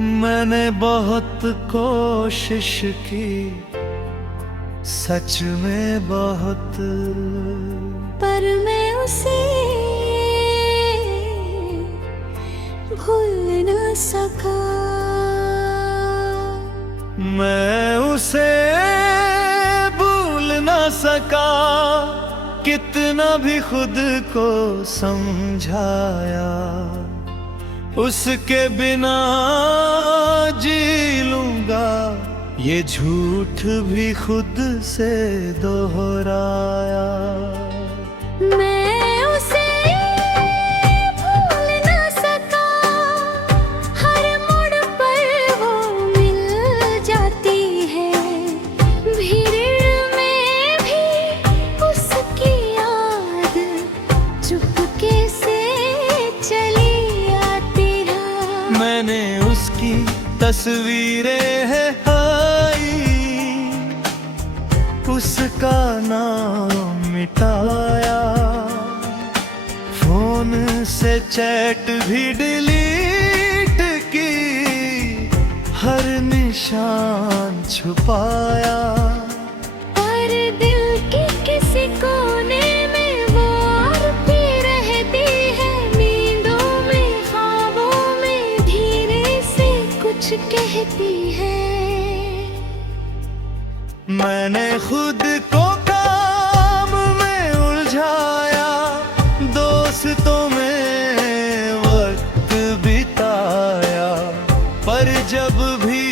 मैंने बहुत कोशिश की, सच में बहुत, पर मैं उसे भूल न सका। मैं उसे भूल न सका। कितना भी खुद को समझाया, उसके बिना जी लूंगा, ये झूठ भी खुद से दोहराया। मैं उसे भूल न सका, हर मोड़ पर वो मिल जाती है। भीड़ में भी उसकी याद चुपके से चली आती है। मैंने उसकी तस्वीरें है उसका नाम मिटाया, फोन से चैट भी डिलीट की, हर निशान छुपाया। पर दिल के किसी कोने में वो और भी रहती है, नींदों में ख्वाबों में धीरे से कुछ कहती है। मैंने खुद को काम में उलझाया, दोस्तों में वक्त बिताया, पर जब भी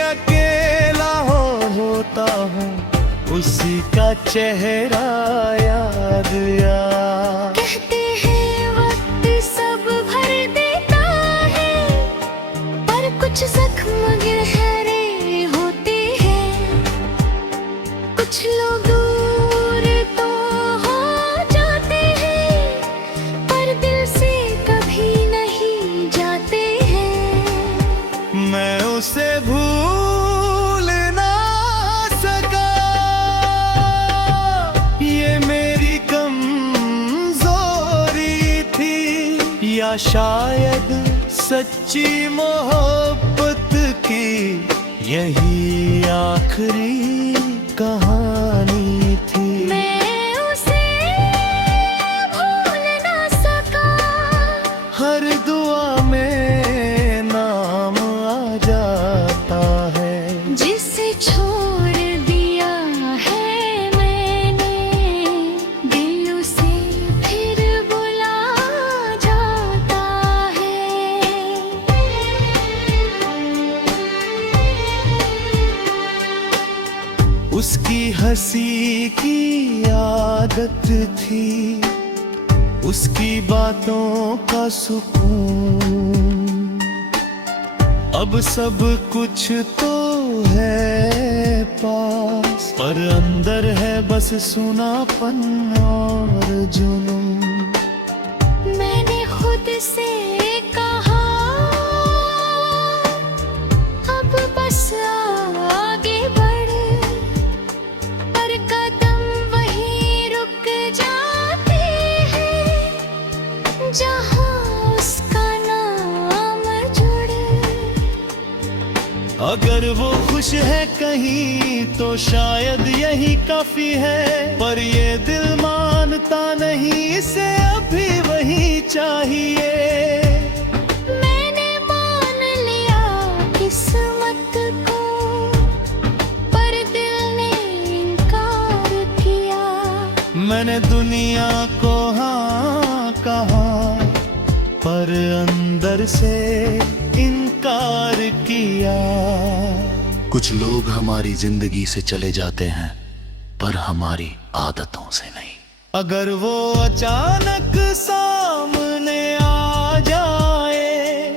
अकेला होता हूँ, उसी का चेहरा याद आया। कहते हैं वक्त सब भर देता है, पर कुछ जख्म गहरे होते हैं। कुछ लोग दूर तो हो जाते हैं, पर दिल से कभी नहीं जाते हैं। मैं उसे भूल ना सका, ये मेरी कमजोरी थी, या शायद सच्ची मोहब्बत की यही आखिरी कहानी थी। मैं उसे भूल ना सका, हर दुआ में नाम आ जाता है, जिसे छोड़ दिया है मैंने, दिल उसे फिर बुला जाता है। उसकी हंसी की आदत थी, उसकी बातों का सुकून, अब सब कुछ तो है पास, पर अंदर है बस सुनापन और जुनून। मैंने खुद से कहा, अब बस आगे बढ़, पर कदम वहीं रुक जाते हैं, जहाँ उसका नाम जुड़े। अगर वो खुश है कहीं तो शायद यही काफी है, पर ये दिल मानता नहीं, इसे अभी वही चाहिए। मैंने मान लिया किस्मत को, पर दिल ने इनकार किया। मैंने दुनिया को हाँ कहा, पर अंदर से इनकार किया। कुछ लोग हमारी जिंदगी से चले जाते हैं, पर हमारी आदतों से नहीं। अगर वो अचानक सामने आ जाए,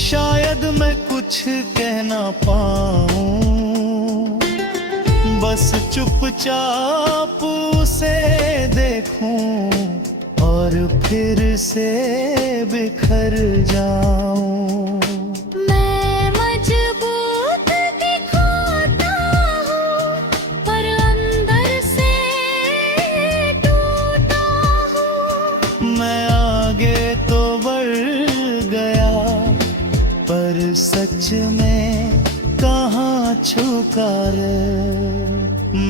शायद मैं कुछ कह ना पाऊं, बस चुपचाप उसे देखूं और फिर से बिखर जाऊं। मैं मजबूत दिखाता हूँ, पर अंदर से टूटा हूँ। मैं आगे तो बढ़ गया, पर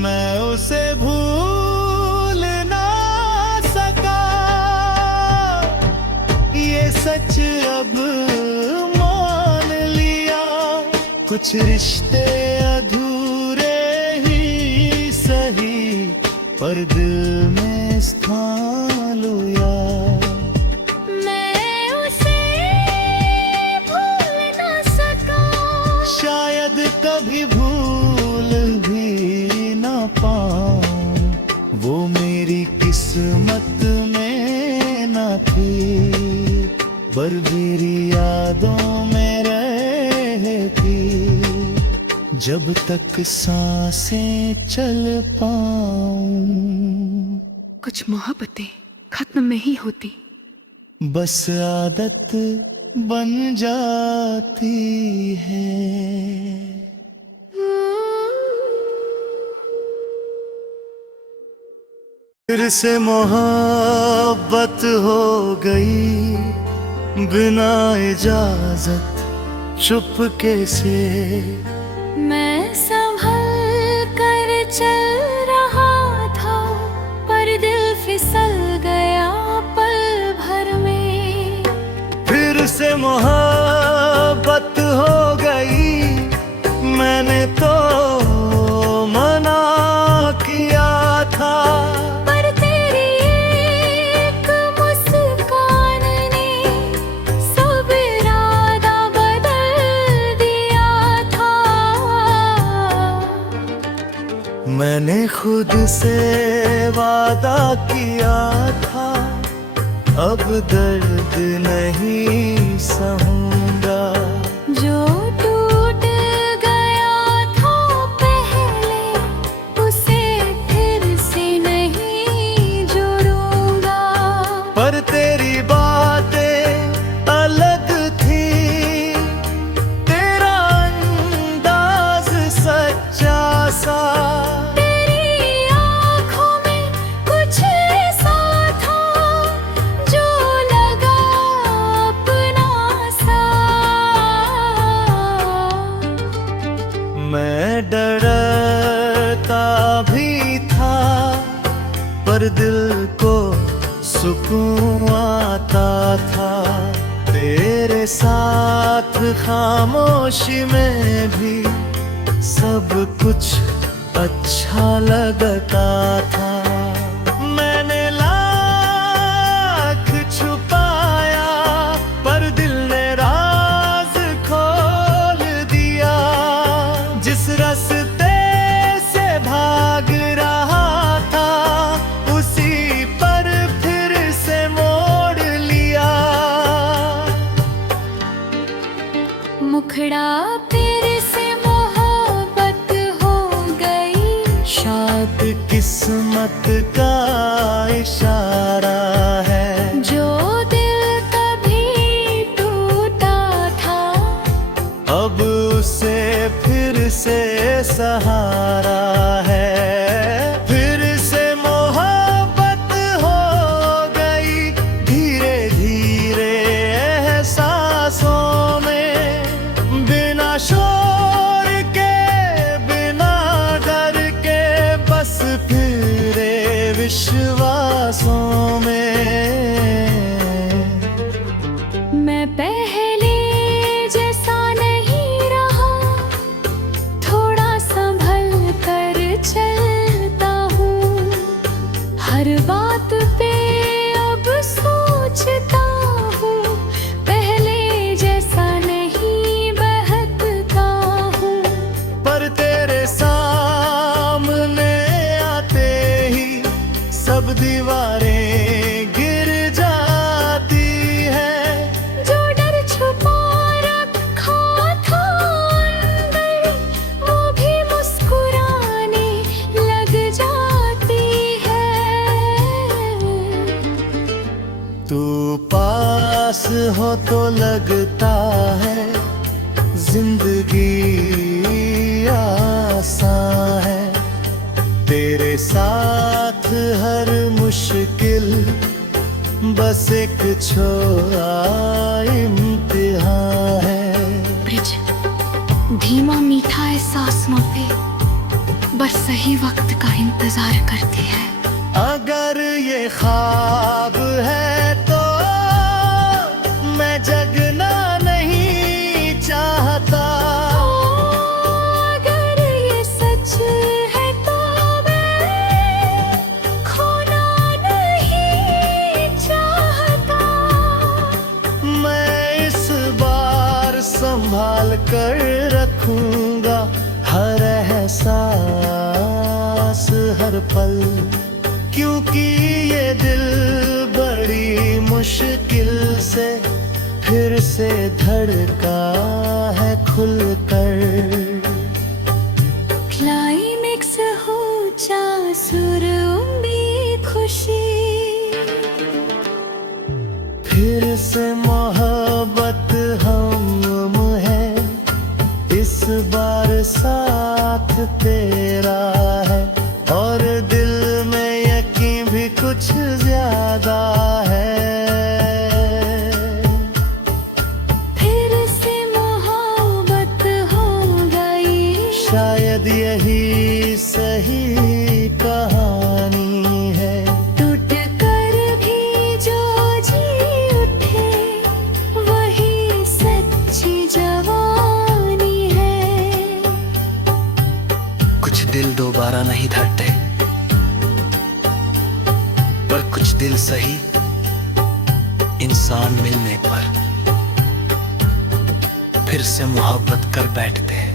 मैं उसे भूल ना सका, ये सच अब मान लिया। कुछ रिश्ते अधूरे ही सही, पर दिल में स्थान लिया। मैं उसे भूल ना सका, शायद कभी भूल भी ना पाऊं, वो मेरी किस्मत में ना थी, पर मेरी यादों में रहती, जब तक सांसें चल पाऊं। कुछ मोहब्बतें खत्म नहीं होती, बस आदत बन जाती है। फिर से मोहब्बत हो गई, बिना इजाजत चुपके से। मैं संभल कर चल रहा था, पर दिल फिसल गया पल भर में। फिर से मोहब्बत हो गई, मैंने तो मना किया था, पर तेरी एक मुस्कान ने सब इरादा बदल दिया था। मैंने खुद से वादा किया था, अब दर्द नहीं सहूंगा। जो टूट गया था पहले, उसे फिर से नहीं जोड़ूंगा। पर तेरी बातें अलग थी, तेरा अंदाज सच्चा सा। तेरी आँखों में कुछ ऐसा था, जो लगा अपना सा। मैं डरता भी था, पर दिल को सुकून आता था। तेरे साथ खामोशी में भी सब कुछ अच्छा लगता था। मैंने लाख छुपाया, पर दिल ने राज खोल दिया। जिस रास्ते से भाग रहा था, उसी पर फिर से मोड़ लिया। मुखड़ा फिर से मोहब्बत हो गई, शायद किस्मत का इशारा है। जो दिल कभी टूटा था, अब उसे फिर से सहारा है। फिर से मोहब्बत हो गई, धीरे धीरे एहसासों में। बिना शोर के, बिना डर के, बस फिरे विश्वासों में। मैं पहले जैसा नहीं रहा, थोड़ा संभल कर चलता हूँ। हर बात पे अब सोचता हूँ, पहले जैसा नहीं बहकता हूँ। पर तेरे सामने आते ही सब दीवारें गिर जाती है। जो डर छुपा रखा था अंदर, वो भी मुस्कुराने लग जाती है। तू पास हो तो लगता है जिंदगी आसान है। तेरे साथ हर मुश्किल बस एक छोटा इम्तिहान है। ब्रिज धीमा मीठा एहसास पे बस सही वक्त का इंतजार करती है। अगर ये ख्वाब है तो मैं जगना नहीं चाहता। अगर ये सच है तो मैं खोना नहीं चाहता। मैं इस बार संभाल कर रखूंगा हर एहसास हर पल, क्योंकि ये दिल बड़ी मुश्किल से फिर से धड़का है खुलकर। क्लाइमेक्स हो जा सुर उम्मीद खुशी, फिर से मोहब्बत हम है, इस बार साथ तेरा है और दिल में यकीन भी कुछ ज्यादा है। फिर से मोहब्बत हो गई, शायद यही सही कहानी है। टूट कर भी जो जी उठे वही सच्ची जवानी है। कुछ दिल दोबारा नहीं धड़ते, पर कुछ दिल सही इंसान मिलने पर फिर से मोहब्बत कर बैठते हैं।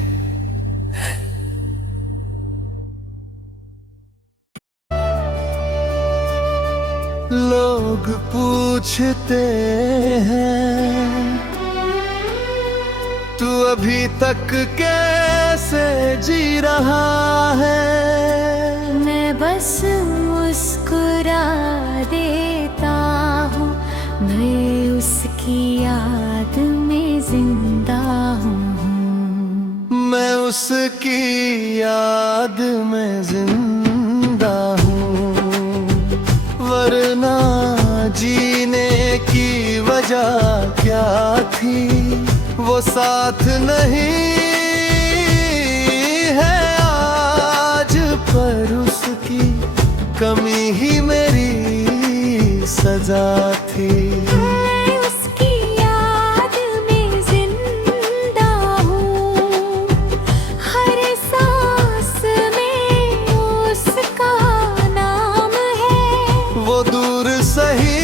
लोग पूछते हैं तू अभी तक कैसे जी रहा है। मैं बस मुस्कुरा देता हूँ, मैं उसकी याद में जिंदा हूँ। मैं उसकी याद में जिंदा हूँ, वरना जीने की वजह क्या थी। वो साथ नहीं है आज, पर उसकी कमी ही मेरी सजा थी। मैं उसकी याद में जिंदा हूँ, हर सांस में उसका नाम है। वो दूर सही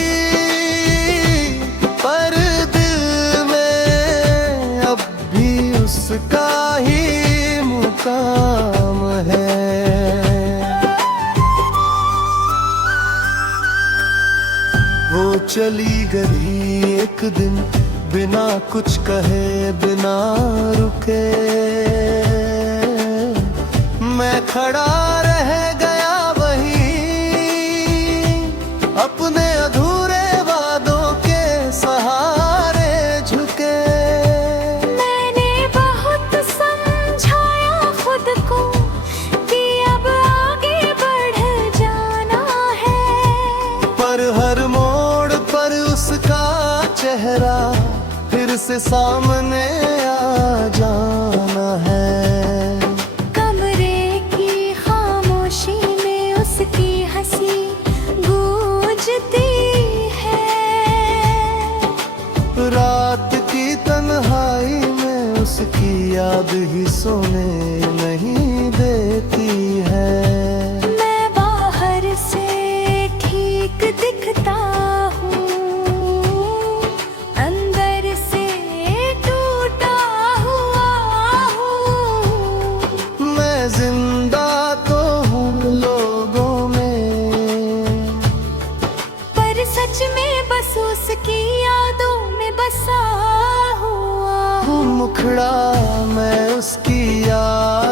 पर दिल में अब भी उसका ही मुकाम है। वो चली गई एक दिन बिना कुछ कहे बिना रुके, मैं खड़ा रह गया वहीं अपने अधूरे वादों के सहारे झुके। मैंने बहुत समझाया खुद को कि अब आगे बढ़ जाना है, पर हर मोड़ पर उसका चेहरा फिर से सामने आ जाना है। कमरे की खामोशी में उसकी हंसी गूंजती है। रात की तन्हाई में उसकी याद ही सोने नहीं देती है। मैं बाहर से ठीक दिखता हूँ, अंदर से टूटा हुआ हूँ। मैं जिंदा तो हूँ लोगों में, पर सच में बस उसकी यादों में बसा हुआ हूँ। मुखड़ा मैं उसकी याद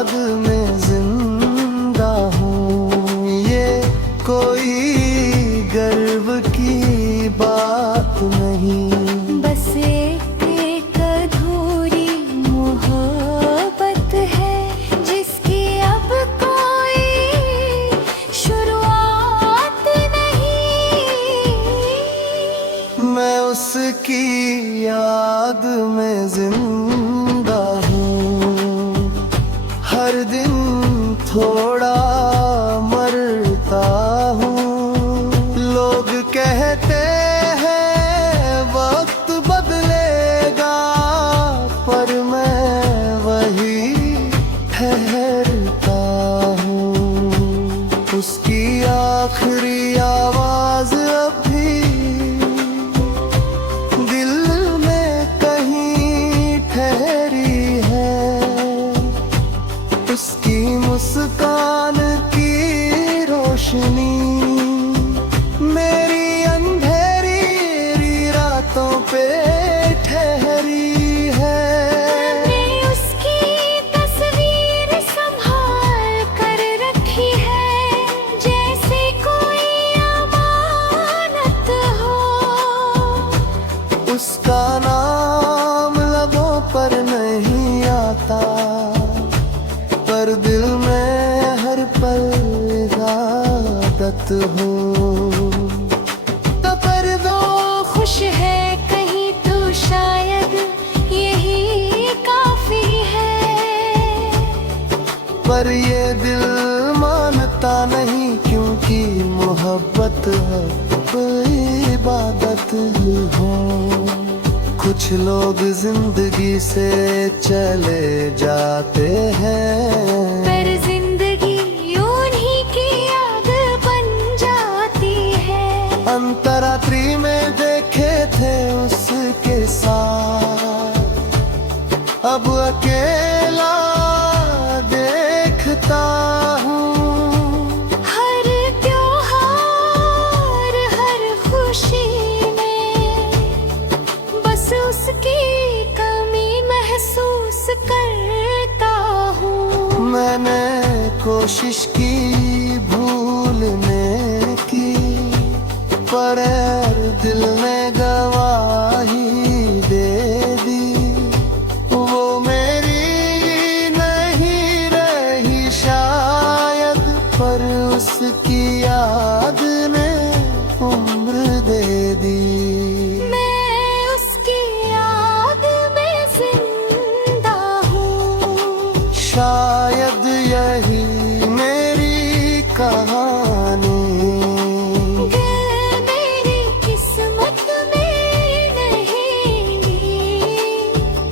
उसकी आखिरी आवाज अभी दिल में कहीं ठहरी है। उसकी मुस्कान की रोशनी मेरी अंधेरी रातों पे ठहरी है। मैंने उसकी तस्वीर संभाल कर रखी है, जैसे कोई अमानत हो। उसका नाम लबों पर नहीं आता, पर दिल में हर पल इबादत हो। तो पर वो खुश है कहीं तो शायद यही काफी है। पर ये दिल मानता नहीं, क्योंकि मोहब्बत है इबादत हो। कुछ लोग जिंदगी से चले जाते हैं, पर जिंदगी उन्हीं की याद बन जाती है। अंतरात्रि में देखे थे उसके साथ, अब अकेला देखता हूँ। हर त्योहार हर खुशी में बस उसकी कमी महसूस करता हूँ। मैंने कोशिश की भूलने की, पर दिल ने गवाही दे दी। वो मेरी नहीं रही शायद, पर उसकी याद ने उम्र दे दी। मैं उसकी याद में जिंदा हूँ। शायद यही मेरी कहानी। मेरी किस्मत में नहीं,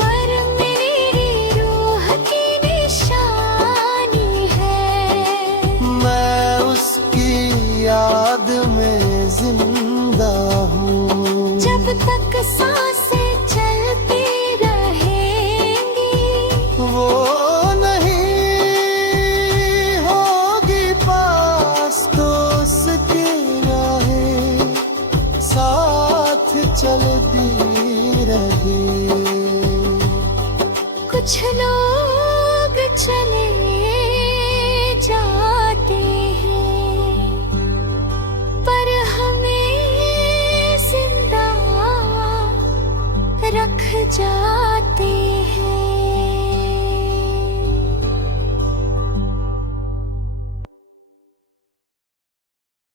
पर मेरी रूह की निशानी है। मैं उसकी याद में जिंदा हूँ। जब तक सांसें चलती रहेंगी, वो नहीं होगी पास, तो उसकी राहें साथ चलती रही। कुछ लोग चले जाते हैं, पर हमें जिंदा रख जाते